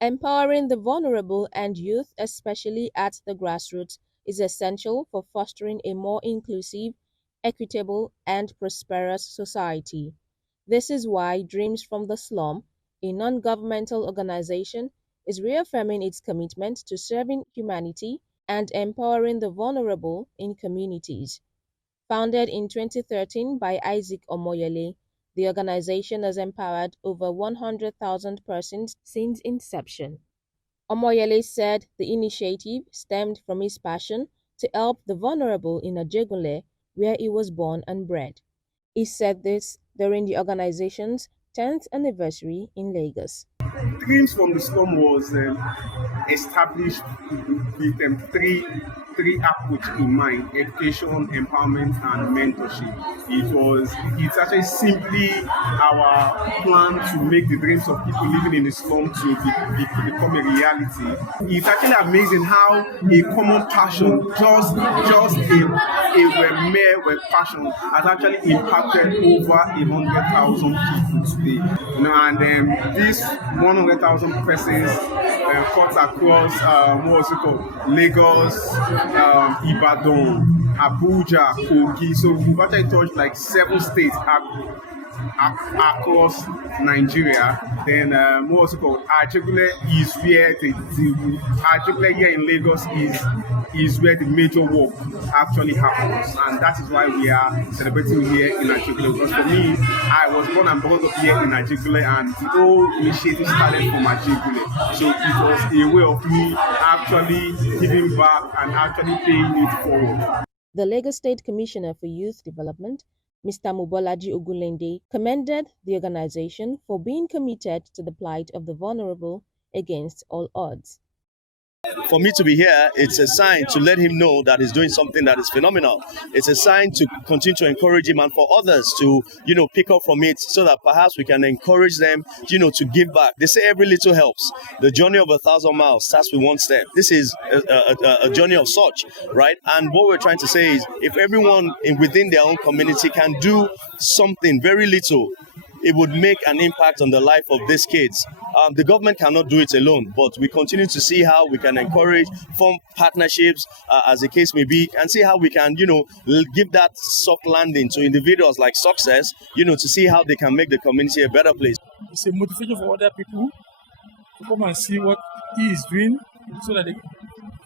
Empowering the vulnerable and youth, especially at the grassroots, is essential for fostering a more inclusive, equitable, and prosperous society. This is why Dreams from the Slum, a non-governmental organization, is reaffirming its commitment to serving humanity and empowering the vulnerable in communities. Founded in 2013 by Isaac Omoyele, the organization has empowered over 100,000 persons since inception. Omoyele said the initiative stemmed from his passion to help the vulnerable in Ajegunle, where he was born and bred. He said this during the organization's 10th anniversary in Lagos. Dreams from the Slum was established with three approach in mind: education, empowerment, and mentorship. It's actually simply our plan to make the dreams of people living in the slum to become a reality. It's actually amazing how a common passion, just a mere passion, has actually impacted over 100,000 people today. And this 100,000 persons cut across Lagos, Ibadan, Abuja, Kogi. So we've actually touched like 7 states across Nigeria. Then Ajegunle is where the Ajegunle here in Lagos is where the major work actually happens, and that is why we are celebrating here in Ajegunle. Because for me, I was born and brought up here in Ajegunle, and the whole initiative started from Ajegunle. So it was a way of me actually giving back and actually paying it forward. The Lagos State Commissioner for Youth Development, Mr. Mobolaji Ogunlende, commended the organization for being committed to the plight of the vulnerable against all odds. For me to be here, it's a sign to let him know that he's doing something that is phenomenal. It's a sign to continue to encourage him and for others to, pick up from it so that perhaps we can encourage them, to give back. They say every little helps. The journey of 1,000 miles starts with one step. This is a journey of such, right? And what we're trying to say is if everyone within their own community can do something very little, it would make an impact on the life of these kids. The government cannot do it alone, but we continue to see how we can encourage, form partnerships, as the case may be, and see how we can, give that soft landing to individuals like Success, to see how they can make the community a better place. It's a motivation for other people to come and see what he is doing so that they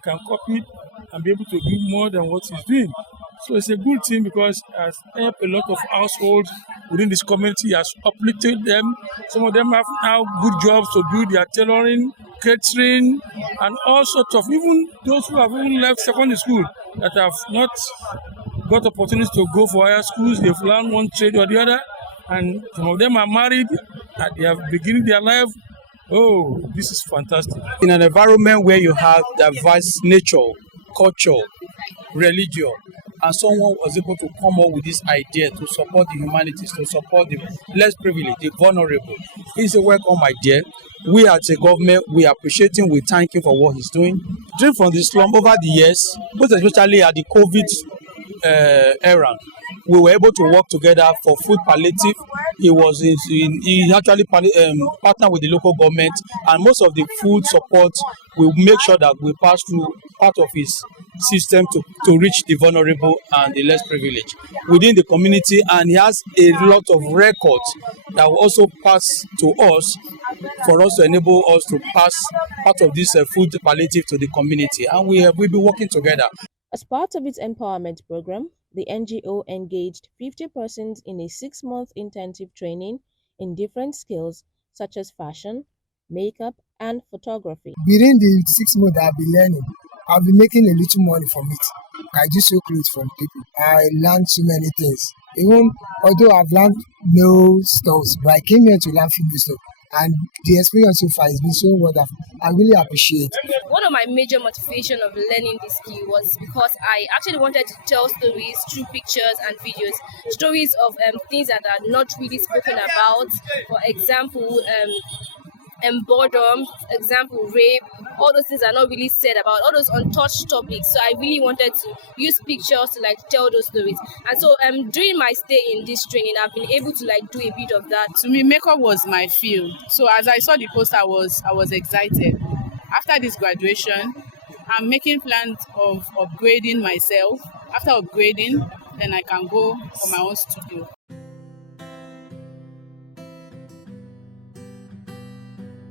can copy and be able to do more than what he's doing. So it's a good thing because it has helped a lot of households within this community, has uplifted them. Some of them have now good jobs to do their tailoring, catering, and all sorts of, even those who have even left secondary school that have not got opportunities to go for higher schools, they've learned one trade or the other, and some of them are married, and they have beginning their life. Oh, this is fantastic. In an environment where you have diverse nature, culture, religion, and someone was able to come up with this idea to support the humanities, to support the less privileged, the vulnerable. It's a welcome idea. We as a government, we appreciate him, we thank him for what he's doing. Dreams from the Slum over the years, most especially at the COVID era, we were able to work together for food palliative. He actually partnered with the local government, and most of the food support will make sure that we pass through part of his system to reach the vulnerable and the less privileged within the community. And he has a lot of records that will also pass to us for us to enable us to pass part of this food palliative to the community. And we'll be working together. As part of its empowerment program, the NGO engaged 50 persons in a 6-month intensive training in different skills such as fashion, makeup, and photography. Within the 6 months I've been learning, I've been making a little money from it. I do sew clothes from people. I learned so many things. Even although I've learned male stuff, but I came here to learn female stuff. And the experience so far has been so wonderful. I really appreciate it. One of my major motivation of learning this skill was because I actually wanted to tell stories through pictures and videos, stories of things that are not really spoken about. For example, boredom, example rape, all those things are not really said about, all those untouched topics. So I really wanted to use pictures to like tell those stories. And so during my stay in this training, I've been able to like do a bit of that. To me, makeup was my field. So as I saw the poster, I was excited. After this graduation, I'm making plans of upgrading myself. After upgrading, then I can go for my own studio.